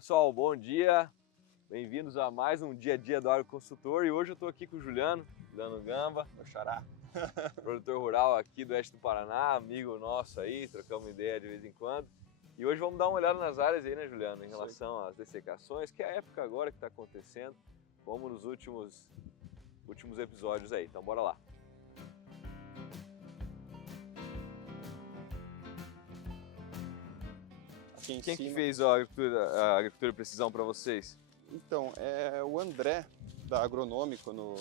Pessoal, bom dia, bem-vindos a mais um Dia a Dia do Agroconsultor e hoje eu estou aqui com o Juliano Gamba, Meu xará. produtor rural aqui do oeste do Paraná, amigo nosso aí, trocamos ideia de vez em quando. E hoje vamos dar uma olhada nas áreas aí, né, Juliano, em relação às dessecações, que é a época agora que está acontecendo, como nos últimos episódios aí, então bora lá. Aqui Quem em cima. que fez a agricultura de precisão para vocês? Então, é o André, da Agronômico, no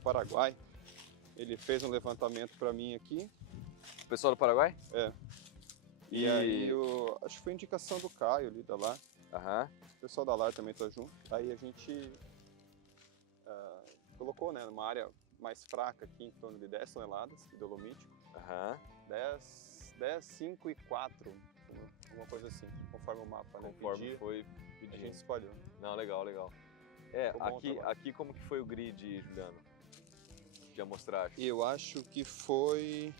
Paraguai. Ele fez um levantamento para mim aqui. O pessoal do Paraguai? É. E aí, acho que foi indicação do Caio ali da LAR. Aham. O pessoal da LAR também tá junto. Aí a gente colocou, né, numa área mais fraca aqui, em torno de 10 toneladas de dolomítico. Aham. 10, 5 e 4, uma coisa assim, conforme o mapa, né? Conforme foi A pedido. gente espalhou. Não, legal. É, Ficou bom o trabalho. aqui como que foi o grid, Juliano? De amostragem? Eu acho que foi...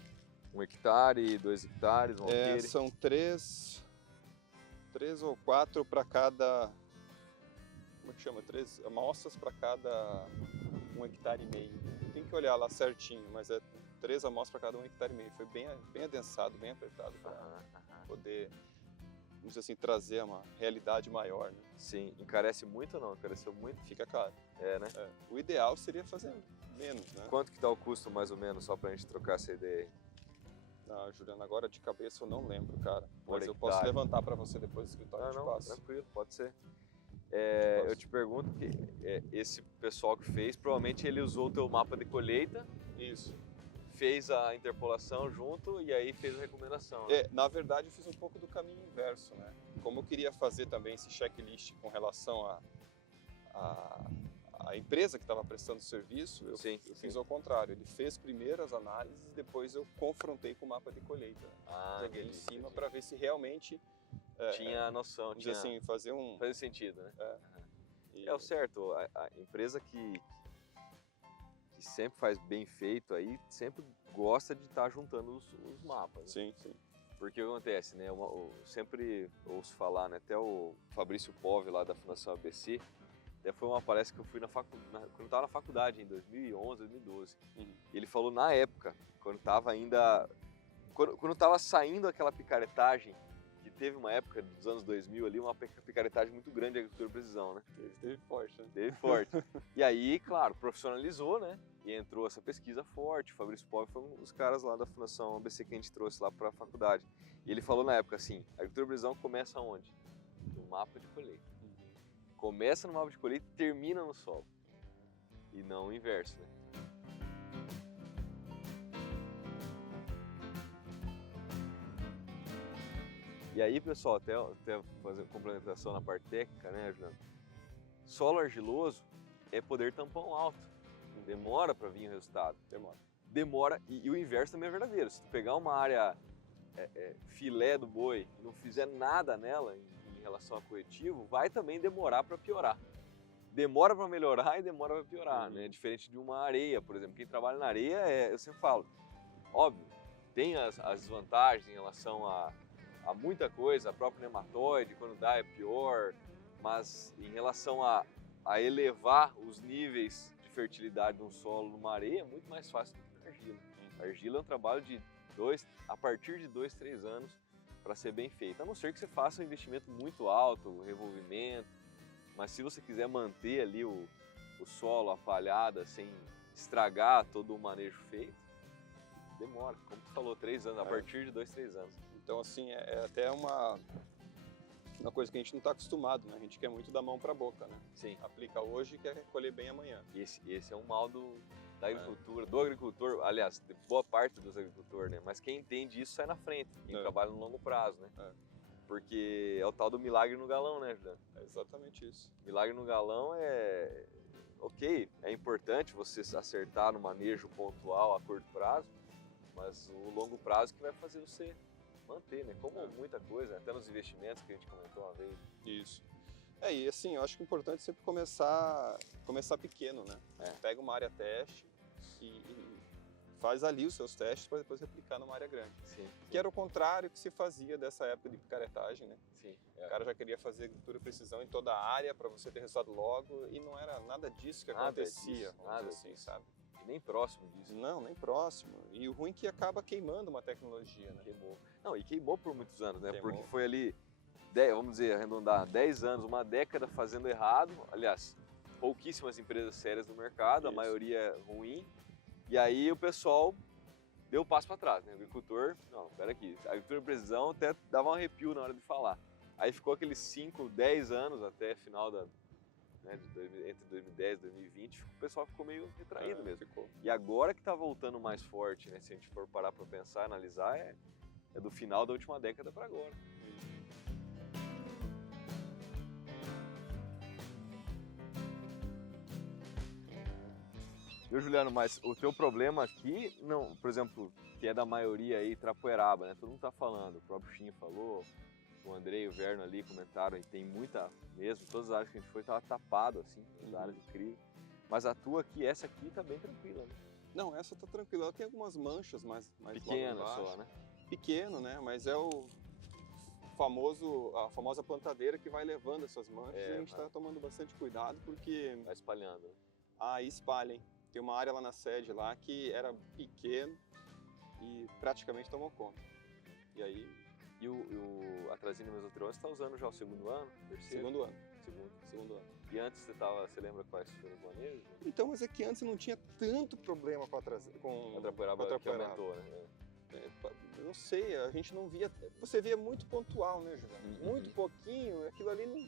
1 hectare, 2 hectares, 1 alqueire? São três ou quatro para cada... Como é que chama? 3 amostras para cada 1,5 hectare. Tem que olhar lá certinho, mas é 3 amostras para cada 1,5 hectare. Foi bem adensado, bem apertado para poder, vamos dizer assim, trazer uma realidade maior, né? Sim, encarece muito ou não? Encareceu muito? Fica caro. É, né? É. O ideal seria fazer menos, né? Quanto que tá o custo mais ou menos, só pra gente trocar essa ideia aí? Ah, Juliano, agora de cabeça eu não lembro, cara. Por Mas eu hectare. posso levantar para você depois do escritório, eu te Não, passo. tranquilo, pode ser. Posso. Eu te pergunto que esse pessoal que fez, provavelmente ele usou o teu mapa de colheita, Isso. fez a interpolação junto e aí fez a recomendação. Né? Na verdade eu fiz um pouco do caminho inverso, né? Como eu queria fazer também esse checklist com relação à empresa que estava prestando serviço, eu fiz ao contrário. Ele fez primeiro as análises e depois eu confrontei com o mapa de colheita. Joguei ele em cima para ver se realmente tinha noção, tinha assim, fazer sentido, né? E o certo, a empresa que sempre faz bem feito aí, sempre gosta de estar juntando os mapas. Né? Sim. Porque o que acontece, né? Eu sempre ouço falar, né? Até o Fabrício Pove lá da Fundação ABC, até foi uma palestra que eu fui quando eu estava na faculdade, em 2011, 2012. Ele falou na época, quando estava saindo aquela picaretagem, que teve uma época dos anos 2000 ali, uma picaretagem muito grande de agricultura de precisão, né? Teve forte, né? Teve forte. E aí, claro, profissionalizou, né? E entrou essa pesquisa forte. O Fabrício Pove foi um dos caras lá da Fundação ABC que a gente trouxe lá para a faculdade. E ele falou na época assim, a agricultura de precisão começa onde? No mapa de colheita. Começa no mapa de colheita e termina no solo. E não o inverso, né? E aí, pessoal, até fazer complementação na parte técnica, né, Juliano? Solo argiloso é poder tampão alto. Demora para vir o resultado. Demora. E o inverso também é verdadeiro. Se tu pegar uma área filé do boi e não fizer nada nela em relação a corretivo, vai também demorar para piorar. Demora para melhorar e demora para piorar, né? Diferente de uma areia, por exemplo. Quem trabalha na areia, eu sempre falo, óbvio, tem as desvantagens em relação a muita coisa, a própria nematóide, quando dá é pior, mas em relação a elevar os níveis de fertilidade de um solo numa areia é muito mais fácil do que na argila. A argila é um trabalho de a partir de 2, 3 anos para ser bem feito, a não ser que você faça um investimento muito alto, o revolvimento, mas se você quiser manter ali o solo, a palhada, sem estragar todo o manejo feito, demora, como tu falou, 3 anos, a partir de 2, 3 anos. Então, assim, é até uma coisa que a gente não está acostumado, né? A gente quer muito da mão para a boca, né? Sim. Aplica hoje e quer colher bem amanhã. Esse é um mal da agricultura, do agricultor, aliás, de boa parte dos agricultores, né? Mas quem entende isso sai na frente, quem trabalha no longo prazo, né? Porque é o tal do milagre no galão, né, Juliano? É exatamente isso. Milagre no galão ok, é importante você acertar no manejo pontual a curto prazo, mas o longo prazo que vai fazer você manter, né? Como muita coisa, até nos investimentos que a gente comentou uma vez. Isso. E assim, eu acho que o importante é sempre começar pequeno, né? Pega uma área teste e faz ali os seus testes para depois replicar numa área grande. Sim. Que era o contrário que se fazia dessa época de picaretagem, né? Sim. O cara já queria fazer agricultura de precisão em toda a área para você ter resultado logo, e não era nada disso que Nada acontecia, disso, vamos nada dizer assim, disso. sabe? E nem próximo disso. Não, nem próximo. E o ruim é que acaba queimando uma tecnologia, né? Queimou. Não, e queimou por muitos anos, né? Queimou. Porque foi ali, vamos dizer, arredondar, 10 anos, uma década fazendo errado. Aliás, pouquíssimas empresas sérias no mercado, a Isso. maioria ruim. E aí o pessoal deu um passo para trás, né? O agricultor, não, peraí, a agricultura de precisão até dava um arrepio na hora de falar. Aí ficou aqueles 5, 10 anos até final entre 2010 e 2020, o pessoal ficou meio retraído mesmo. Ficou. E agora que está voltando mais forte, né? Se a gente for parar para pensar, analisar, é do final da última década para agora. Viu, Juliano, mas o teu problema aqui, não, por exemplo, que é da maioria aí, Trapoeraba, né? Todo mundo tá falando, o próprio Chinho falou, o Andrei e o Verno ali comentaram, e tem muita mesmo, todas as áreas que a gente foi tava tapado, assim, as áreas incríveis. Mas a tua aqui, essa aqui tá bem tranquila, né? Não, essa tá tranquila, ela tem algumas manchas mais Pequena lá embaixo. só, né? Pequeno, né? Mas é a famosa plantadeira que vai levando essas manchas, e a gente está tomando bastante cuidado porque vai espalhando, né? Aí espalhem. Tem uma área lá na sede lá que era pequeno e praticamente tomou conta. E aí... E o atrazina mesotriose você está usando já o segundo ano? Terceiro? Segundo ano. Segundo ano. E antes você lembra quais foram os manejos? Então, mas é que antes não tinha tanto problema com a Trapoeraba que aumentou, né? Eu não sei, a gente não via... Você via muito pontual, né, Juliano? Muito pouquinho, aquilo ali não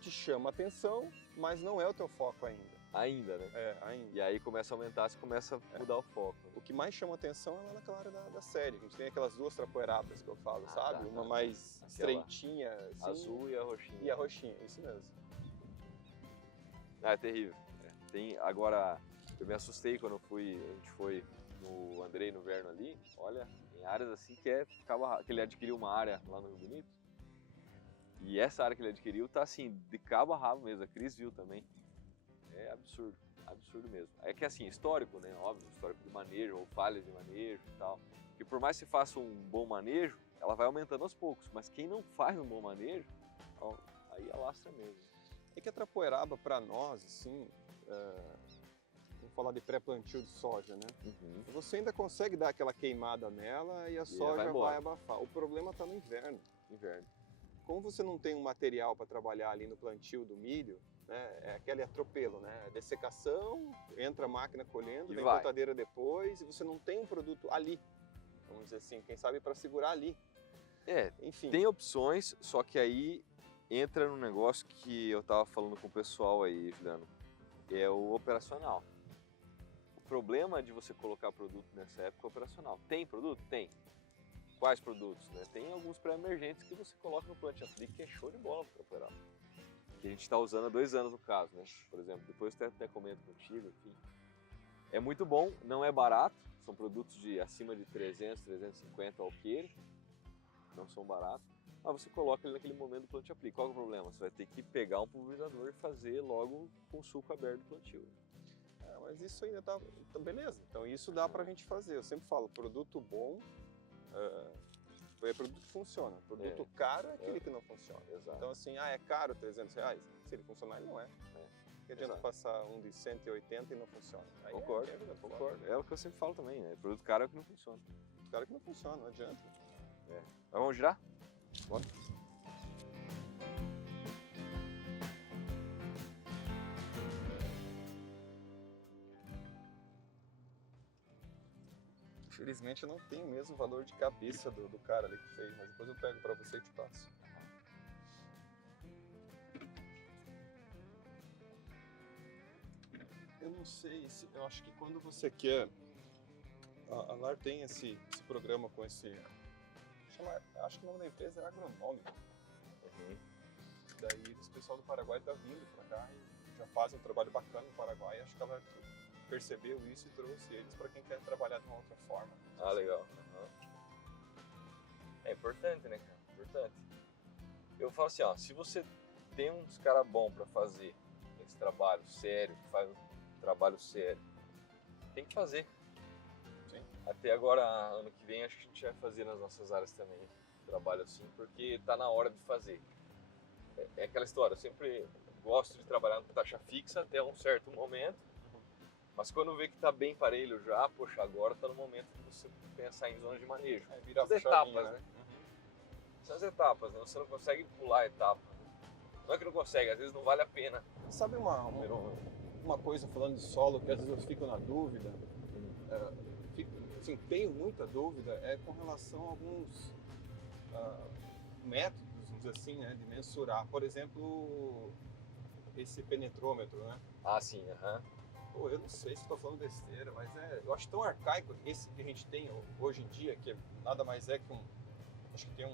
te chama atenção, mas não é o teu foco ainda. Ainda, né? Ainda. E aí começa a aumentar, você começa a mudar o foco. O que mais chama atenção é lá naquela área da série. A gente tem aquelas duas trapoerabas que eu falo, sabe? Uma mais estreitinha, assim, azul e a roxinha. E a roxinha, isso mesmo. É terrível. Agora, eu me assustei quando a gente foi no Andrei, no Verno ali. Olha, tem áreas assim que ele adquiriu uma área lá no Rio Bonito. E essa área que ele adquiriu tá assim, de cabo a rabo mesmo. A Cris viu também. É absurdo, absurdo mesmo. É que assim, histórico, né? Óbvio, histórico de manejo, ou falhas de manejo e tal. Que por mais que você faça um bom manejo, ela vai aumentando aos poucos. Mas quem não faz um bom manejo, aí alastra mesmo. É que a trapoeraba, para nós, assim, vamos falar de pré-plantio de soja, né? Você ainda consegue dar aquela queimada nela e a soja vai abafar. O problema está no inverno. Como você não tem um material para trabalhar ali no plantio do milho, né? É aquele atropelo, né? Dessecação, entra a máquina colhendo, vem plantadeira depois, e você não tem um produto ali, vamos dizer assim, quem sabe para segurar ali. Enfim. Tem opções, só que aí entra num negócio que eu tava falando com o pessoal aí, Juliano, é o operacional. O problema de você colocar produto nessa época é operacional. Tem produto? Tem. Quais produtos? Né? Tem alguns pré-emergentes que você coloca no Plant Aplique que é show de bola para operar. Que a gente está usando há 2 anos no caso, né? Por exemplo, depois eu até comento contigo, enfim. É muito bom, não é barato, são produtos de acima de 300, 350 alqueire, não são baratos, mas você coloca ele naquele momento do Plant Aplique. Qual é o problema? Você vai ter que pegar um pulverizador e fazer logo com o suco aberto do plantio. Mas isso ainda tá beleza, então isso dá pra gente fazer. Eu sempre falo, produto bom é produto que funciona. Produto caro é aquele que não funciona. Exato. Então assim, é caro R$300? Se ele funcionar, ele não é. Que adianta passar um de 180 e não funciona. Aí concordo. É o que eu sempre falo também, né? Produto caro é o que não funciona. Produto caro é que não funciona, não adianta. Mas vamos girar? Bora. Infelizmente eu não tenho o mesmo valor de cabeça do cara ali que fez, mas depois eu pego pra você e te passo. Eu não sei, eu acho que quando você quer... A LAR tem esse programa com esse... acho que o nome da empresa é Agronômico. Daí esse pessoal do Paraguai tá vindo pra cá e já fazem um trabalho bacana no Paraguai. Acho que a LAR percebeu isso e trouxe eles para quem quer trabalhar de uma outra forma. Legal. É importante, né, cara? Importante. Eu falo assim, se você tem uns caras bons para fazer esse trabalho sério, que faz um trabalho sério, tem que fazer. Sim. Até agora, ano que vem, acho que a gente vai fazer nas nossas áreas também, trabalho assim, porque tá na hora de fazer. É aquela história, eu sempre gosto de trabalhar com taxa fixa até um certo momento, mas quando vê que tá bem parelho já, poxa, agora tá no momento de você pensar em zonas de manejo. Virar São as chavinha, etapas, né? né? São as etapas, né? Você não consegue pular a etapa. Não é que não consegue, às vezes não vale a pena. Sabe uma coisa falando de solo que às vezes eu fico na dúvida? Assim, tenho muita dúvida com relação a alguns métodos, vamos dizer assim, né, de mensurar. Por exemplo, esse penetrômetro, né? Ah, sim, aham. Pô, eu não sei se estou falando besteira, mas eu acho tão arcaico esse que a gente tem hoje em dia, que nada mais é que acho que tem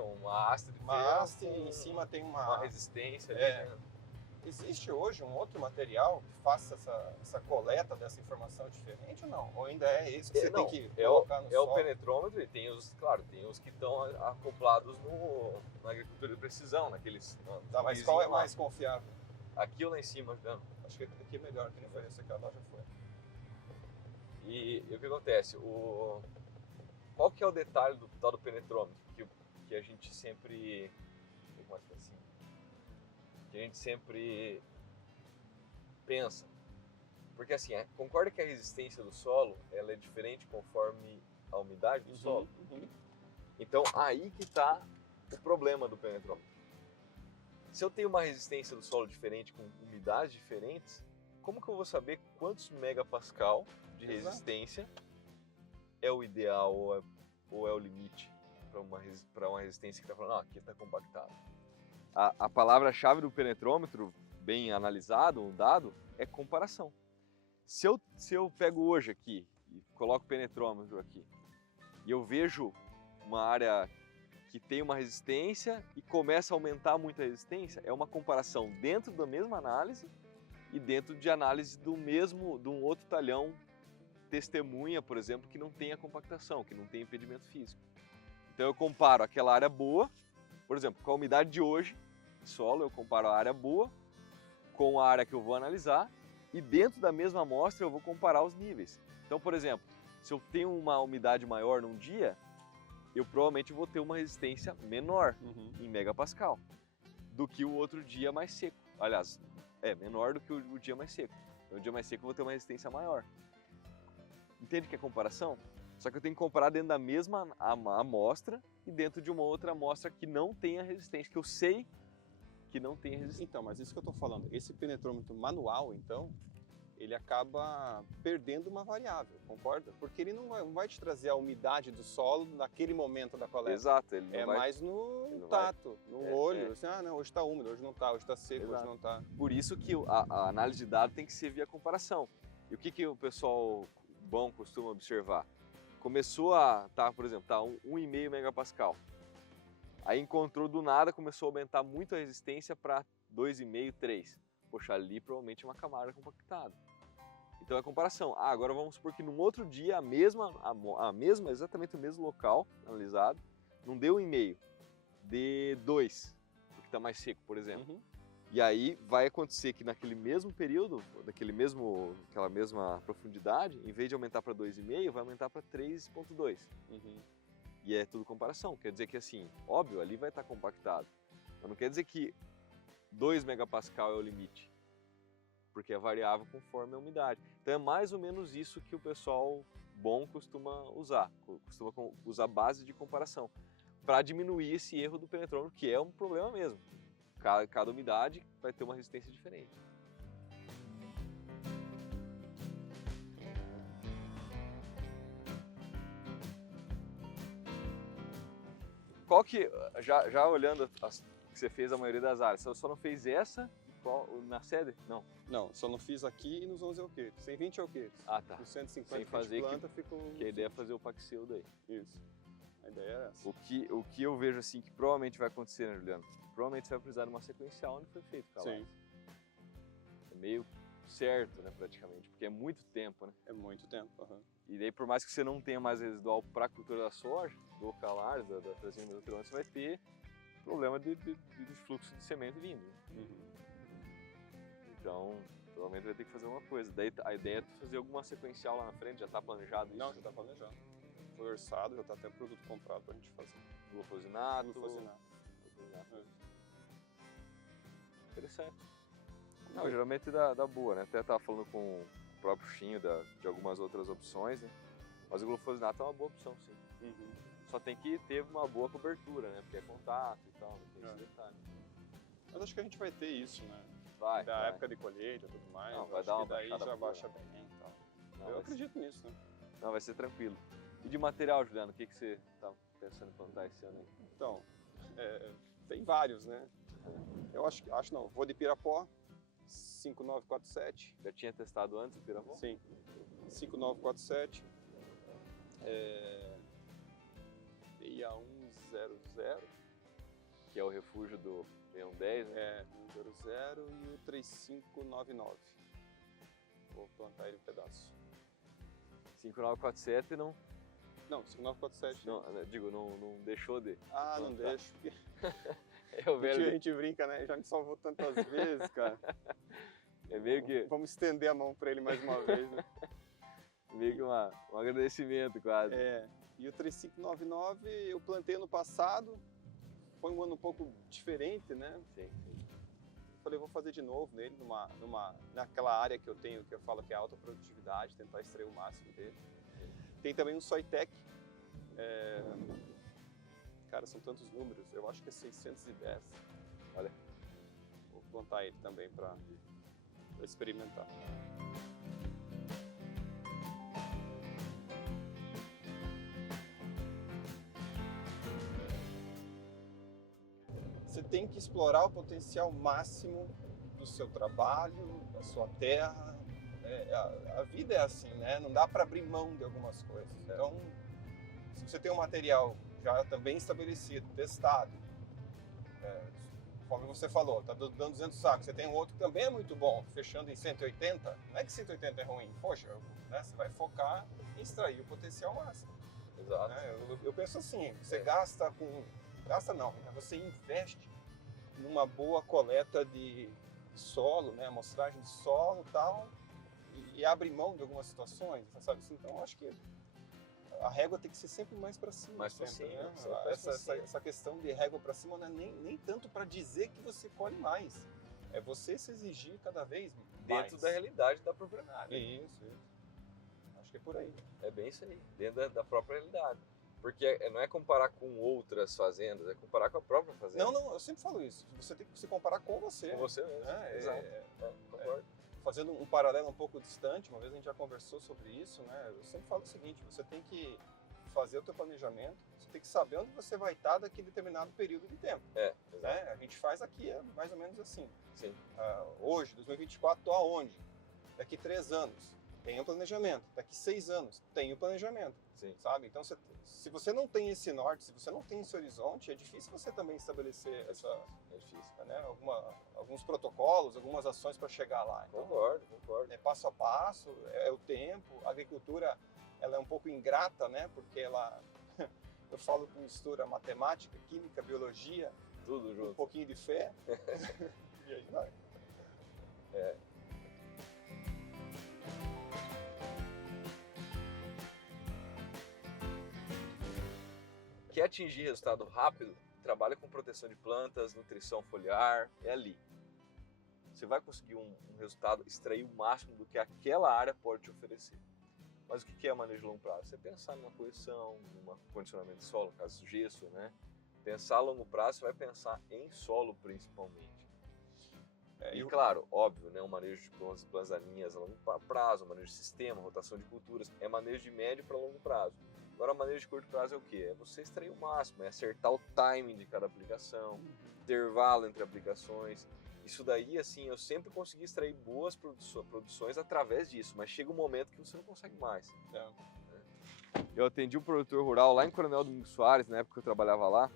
Uma haste de uma ferro haste e em cima tem uma resistência. Né? Existe hoje um outro material que faça essa coleta dessa informação diferente ou não? Ou ainda é isso que você tem que colocar no solo? É o penetrômetro e tem os que estão acoplados na agricultura de precisão, naqueles... Tá, mas qual é mais confiável? Aqui ou lá em cima, né? Acho que aqui é melhor, que não foi esse que a loja foi. E o que acontece? Qual que é o detalhe do tal do penetrômetro? Que a gente sempre... Como é que é assim? Que a gente sempre pensa. Porque assim, concorda que a resistência do solo ela é diferente conforme a umidade do solo? Então aí que está o problema do penetrômetro. Se eu tenho uma resistência do solo diferente com umidades diferentes, como que eu vou saber quantos megapascal de resistência é o ideal ou é o limite para uma resistência que está falando, aqui está compactado? A palavra-chave do penetrômetro, bem analisado, um dado, é comparação. Se eu pego hoje aqui e coloco o penetrômetro aqui e eu vejo uma área que tem uma resistência e começa a aumentar muito a resistência, é uma comparação dentro da mesma análise e dentro de análise de um outro talhão testemunha, por exemplo, que não tem a compactação, que não tem impedimento físico. Então eu comparo aquela área boa, por exemplo, com a umidade de hoje, em solo, eu comparo a área boa com a área que eu vou analisar e dentro da mesma amostra eu vou comparar os níveis. Então, por exemplo, se eu tenho uma umidade maior num dia, eu provavelmente vou ter uma resistência menor em megapascal do que o outro dia mais seco. Aliás, menor do que o dia mais seco. Então, o dia mais seco eu vou ter uma resistência maior. Entende que é comparação? Só que eu tenho que comparar dentro da mesma amostra e dentro de uma outra amostra que não tenha resistência, que eu sei que não tem resistência. Então, mas isso que eu estou falando, esse penetrômetro manual, então, ele acaba perdendo uma variável, concorda? Porque ele não vai te trazer a umidade do solo naquele momento da coleta. Exato. Ele não vai, mais no tato, no olho. Assim, não, hoje está úmido, hoje não está, hoje está seco, Exato. hoje não está. Por isso que a análise de dados tem que ser via comparação. E o que o pessoal bom costuma observar? Começou a estar, por exemplo, 1,5 megapascal. Aí encontrou do nada, começou a aumentar muito a resistência para 2,5, 3. Poxa, ali provavelmente é uma camada compactada. Então é comparação. Agora vamos supor que num outro dia exatamente o mesmo local analisado, não deu 1,5, dê 2, porque está mais seco, por exemplo. E aí vai acontecer que naquele mesmo período, aquela mesma profundidade, em vez de aumentar para 2,5, vai aumentar para 3,2. E é tudo comparação. Quer dizer que assim, óbvio, ali vai estar compactado. Mas não quer dizer que 2 megapascal é o limite, porque é variável conforme a umidade. Então é mais ou menos isso que o pessoal bom costuma usar base de comparação, para diminuir esse erro do penetrômetro, que é um problema mesmo. Cada umidade vai ter uma resistência diferente. Já olhando que você fez a maioria das áreas, você só não fez essa na sede? Não. Não, só não fiz aqui e nos 11 alqueires. 120 alqueires. Ah, tá. Os 150 sem fazer que planta ficou... Que a ideia é fazer o Paxil daí. Isso. A ideia era essa. O que eu vejo assim que provavelmente vai acontecer, né, Juliano? Provavelmente você vai precisar de uma sequencial onde foi feito o calagem. Sim. É meio certo, né, praticamente, porque é muito tempo, né? É muito tempo, E daí, por mais que você não tenha mais residual para a cultura da soja, do calagem, da trazida do você vai ter problema de fluxo de semente vindo. Então, provavelmente vai ter que fazer uma coisa. Daí a ideia é tu fazer alguma sequencial lá na frente, já tá planejado isso? Não, já está planejado. Foi orçado, já está até produto comprado para a gente fazer. Glufosinato. Glufosinato. Interessante. Não, geralmente dá boa, né? Até tava falando com o próprio Chinho de algumas outras opções, né? Mas o glufosinato é uma boa opção, sim. Só tem que ter uma boa cobertura, né? Porque é contato e tal, não tem esse detalhe. Mas acho que a gente vai ter isso, né? Vai. Época de colheita e tudo mais. Não, vai acho dar uma que daí baixada já boa, baixa né? bem e tal. Não, Eu acredito nisso, né? Não, vai ser tranquilo. E de material, Juliano, o que você tá pensando em plantar esse ano aí? Então, tem vários, né? Eu acho não, vou de Pirapó, 5947. Já tinha testado antes o Pirapó? Sim, 5947. 6100. Que é o refúgio do 6110, né? 100 e o 3599. Vou plantar ele em pedaço. 5947 não, Não, 5947. não deixou de. Ah, não plantar. deixo. Porque É o a velho. gente brinca, né? Já me salvou tantas vezes, cara. É meio que Vamos estender a mão para ele mais uma vez, né? um agradecimento quase. E o 3599 eu plantei ano passado. Foi um ano um pouco diferente, né? Sim. Falei, vou fazer de novo nele, naquela área que eu tenho, que eu falo que é alta produtividade, tentar extrair o máximo dele. Tem também um Soitec. Cara, são tantos números, eu acho que é 610. Olha. Vou plantar ele também para experimentar. Você tem que explorar o potencial máximo do seu trabalho, da sua terra. A vida é assim, né? Não dá para abrir mão de algumas coisas. Então, se você tem um material já também estabelecido, testado, conforme você falou, está dando 200 sacos, você tem um outro que também é muito bom, fechando em 180, não é que 180 é ruim, poxa, né? Você vai focar em extrair o potencial máximo. Exato. Né? Eu penso assim, você gasta não, né? Você investe numa boa coleta de solo, né? Amostragem de solo e tal, e abre mão de algumas situações, sabe? Então eu acho que a régua tem que ser sempre mais para cima. Mais pra sempre, cima, né? sempre Essa questão de régua para cima não é nem tanto para dizer que você colhe mais, é você se exigir cada vez mais. Dentro da realidade da propriedade. Isso. Acho que é por aí. É bem isso aí, dentro da própria realidade. Porque não é comparar com outras fazendas, é comparar com a própria fazenda. Não, eu sempre falo isso. Você tem que se comparar com você. Com você mesmo. Exato. Concordo. Fazendo um paralelo um pouco distante, uma vez a gente já conversou sobre isso, né? Eu sempre falo o seguinte, você tem que fazer o teu planejamento, você tem que saber onde você vai estar daqui a determinado período de tempo. Exato. Né? A gente faz aqui mais ou menos assim. Sim. Hoje, 2024, estou aonde? Daqui 3 anos, tem o planejamento. Daqui 6 anos, tem o planejamento. Sim. Sabe? Então, se você não tem esse norte, se você não tem esse horizonte, é difícil você também estabelecer alguns protocolos, algumas ações para chegar lá. Então, Concordo. é passo a passo, é o tempo. A agricultura, ela é um pouco ingrata, né? Porque ela, eu falo que mistura matemática, química, biologia, Tudo junto. um pouquinho de fé. E aí vai. Quer atingir resultado rápido? Trabalha com proteção de plantas, nutrição foliar, é ali. Você vai conseguir um resultado, extrair o máximo do que aquela área pode te oferecer. Mas o que é manejo de longo prazo? Você pensar numa correção, num condicionamento de solo, no caso gesso, né? Pensar a longo prazo, você vai pensar em solo principalmente. E claro, óbvio, né? Um manejo de plantas daninhas a longo prazo, um manejo de sistema, rotação de culturas, é manejo de médio para longo prazo. Agora, o manejo de curto prazo é o quê? É você extrair o máximo, é acertar o timing de cada aplicação, intervalo entre aplicações. Isso daí, assim, eu sempre consegui extrair boas produções através disso, mas chega um momento que você não consegue mais. Eu atendi um produtor rural lá em Coronel Domingos Soares, na época que eu trabalhava lá,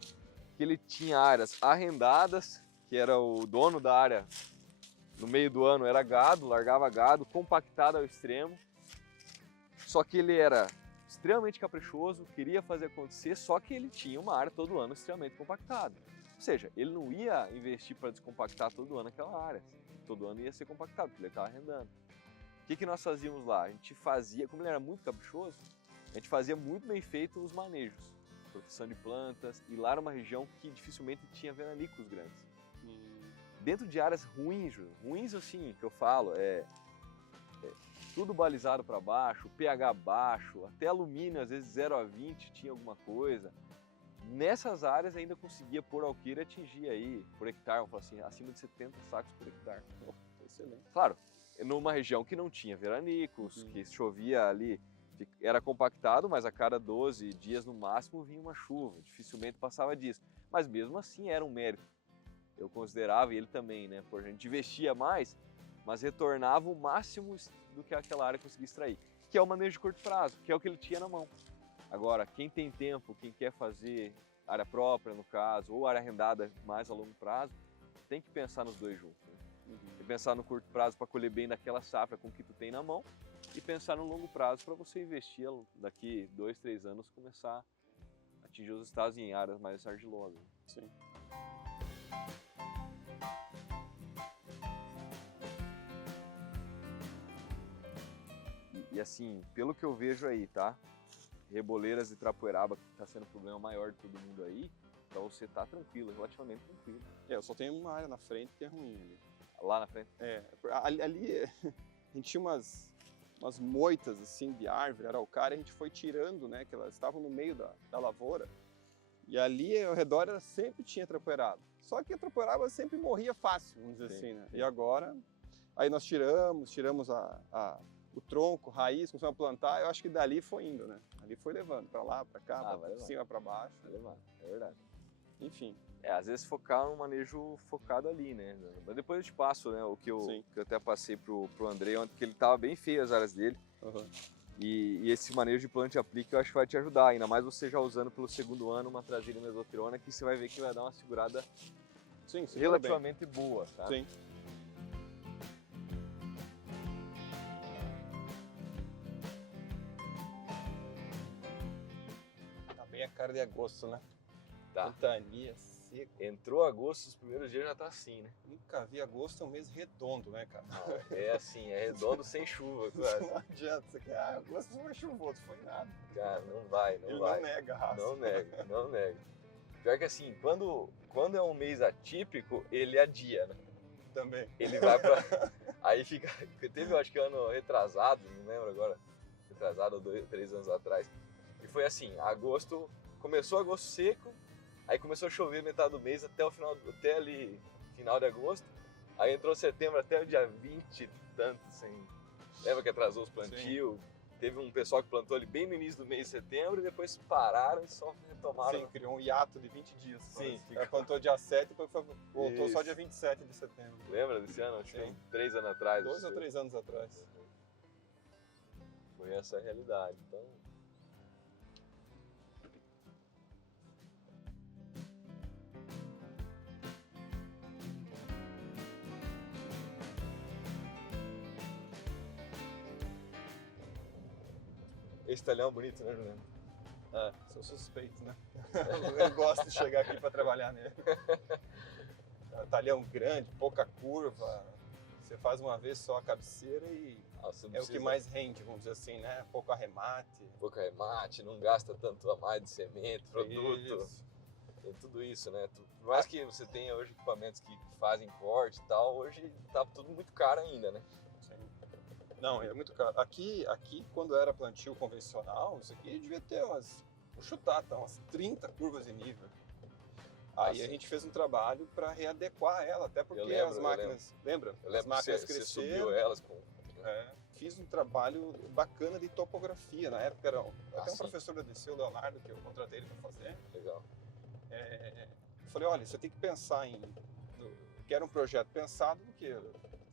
que ele tinha áreas arrendadas, que era o dono da área, no meio do ano era gado, largava gado, compactado ao extremo, só que ele era extremamente caprichoso, queria fazer acontecer, só que ele tinha uma área todo ano extremamente compactada. Ou seja, ele não ia investir para descompactar todo ano aquela área. Todo ano ia ser compactado, porque ele estava arrendando. O que nós fazíamos lá? A gente fazia, como ele era muito caprichoso, a gente fazia muito bem feito os manejos, proteção de plantas, e lá era uma região que dificilmente tinha veranicos grandes. Dentro de áreas ruins, ruins assim, que eu falo, tudo balizado para baixo, pH baixo, até alumínio, às vezes 0 a 20 tinha alguma coisa. Nessas áreas ainda conseguia pôr alqueire e atingir aí, por hectare, vamos falar assim, acima de 70 sacos por hectare. Excelente. Claro, numa região que não tinha veranicos, que chovia ali, era compactado, mas a cada 12 dias no máximo vinha uma chuva, dificilmente passava disso. Mas mesmo assim era um mérito. Eu considerava, e ele também, né? Porque a gente investia mais, mas retornava o máximo do que aquela área conseguia extrair. Que é o manejo de curto prazo, que é o que ele tinha na mão. Agora, quem tem tempo, quem quer fazer área própria, no caso, ou área arrendada mais a longo prazo, tem que pensar nos dois juntos. Né? E pensar no curto prazo para colher bem daquela safra com o que tu tem na mão, e pensar no longo prazo para você investir daqui 2, 3 anos, começar a atingir os estados em áreas mais argilosas. Sim. E assim, pelo que eu vejo aí, tá? Reboleiras e Trapoeraba, que está sendo o problema maior de todo mundo aí, então você tá tranquilo, relativamente tranquilo. Eu só tenho uma área na frente que é ruim ali. Lá na frente? Ali a gente tinha umas moitas assim de árvore, araucária, a gente foi tirando, né, que elas estavam no meio da lavoura, e ali ao redor sempre tinha trapoeraba. Só que a trapoeraba sempre morria fácil, vamos dizer assim, né? E agora, aí nós tiramos o tronco, raiz, começamos a plantar, eu acho que dali foi indo, né? Ali foi levando para lá, para cá, para cima, para baixo. Vai levar, é verdade. Enfim. Às vezes focar no manejo focado ali, né? Mas depois eu te passo, né, o que eu até passei pro Andrei ontem, porque ele tava bem feio as áreas dele. E esse manejo de planta e aplique eu acho que vai te ajudar, ainda mais você já usando pelo segundo ano uma traseira mesotrona, que você vai ver que vai dar uma segurada relativamente boa, tá? Sim. Tá bem a cara de agosto, né? Tá. Ventania, seco. Entrou agosto, os primeiros dias já tá assim, né? Nunca vi agosto, é um mês redondo, né, cara? Não, é assim, é redondo sem chuva, quase. Não adianta, você quer, agosto foi chuvoso, foi nada. Cara, não vai. Ele não nega a raça. Não nega. Pior que assim, quando é um mês atípico, ele adia, né? Também. Ele vai pra... Aí fica... Teve, eu acho que ano retrasado, não lembro agora, retrasado ou 2, 3 anos atrás. E foi assim, começou agosto seco, aí começou a chover metade do mês até final de agosto. Aí entrou setembro até o dia 20 e tanto, assim. Lembra que atrasou os plantios? Teve um pessoal que plantou ali bem no início do mês de setembro e depois pararam e só retomaram. Sim, criou um hiato de 20 dias. Sim. Plantou dia 7 e depois voltou só dia 27 de setembro. Lembra desse ano? Acho que uns 3 anos atrás. 2 ou 3 anos atrás. Foi essa a realidade. Então... Esse talhão bonito, né, Juliano? Sou suspeito, né? Eu gosto de chegar aqui para trabalhar nele. Talhão grande, pouca curva. Você faz uma vez só a cabeceira e é o que mais rende, vamos dizer assim, né? Pouco arremate. Pouco arremate, não gasta tanto a mais de semente, produto. Isso. Tem tudo isso, né? Por mais que você tenha hoje equipamentos que fazem corte e tal, hoje tá tudo muito caro ainda, né? Não, é muito caro. Aqui, quando era plantio convencional, isso aqui devia ter vou chutar, umas 30 curvas de nível. Aí a gente fez um trabalho para readequar ela, até porque as máquinas... Lembra? As máquinas cresceram. Você subiu elas com... Fiz um trabalho bacana de topografia. Na época era até um professor da DC, o Leonardo, que eu contratei ele para fazer. Legal. Eu falei, olha, você tem que pensar que era um projeto pensado no que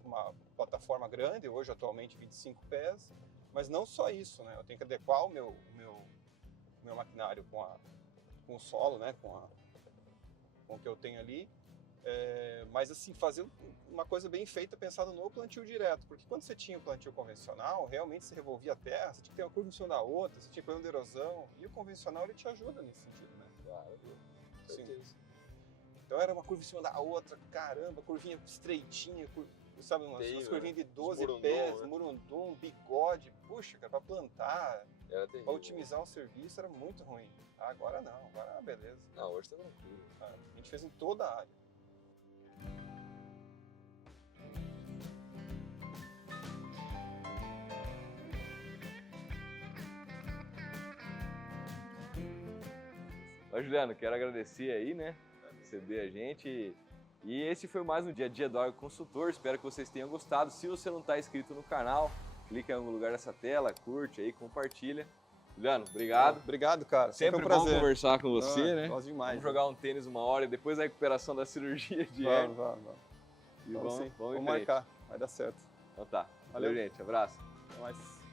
uma plataforma grande, hoje atualmente 25 pés, mas não só isso, né? Eu tenho que adequar o meu maquinário com o solo, né? Com o que eu tenho ali, mas assim, fazer uma coisa bem feita pensado no plantio direto, porque quando você tinha o plantio convencional, realmente você revolvia a terra, você tinha que ter uma curva em cima da outra, você tinha problema de erosão, e o convencional ele te ajuda nesse sentido, né? Claro, certeza. Então era uma curva em cima da outra, caramba, curvinha estreitinha, sabe, umas curvinhas de 12 pés, né? Murundum, bigode. Puxa, cara, pra plantar, Era terrível. pra otimizar o serviço era muito ruim. Agora não, agora é uma beleza. Não, hoje tá tranquilo. A gente fez em toda a área. Ó, Juliano, quero agradecer aí, né, receber a gente. E esse foi mais um Dia a Dia do Agroconsultor. Espero que vocês tenham gostado. Se você não está inscrito no canal, clica em algum lugar dessa tela, curte aí, compartilha. Juliano, obrigado. Obrigado, cara. Sempre um bom prazer conversar com você, né? Gosto demais. Vamos jogar um tênis uma hora e depois da recuperação da cirurgia de Vamos. E Vamos vamos marcar, vai dar certo. Então tá. Valeu, gente. Abraço. Até mais.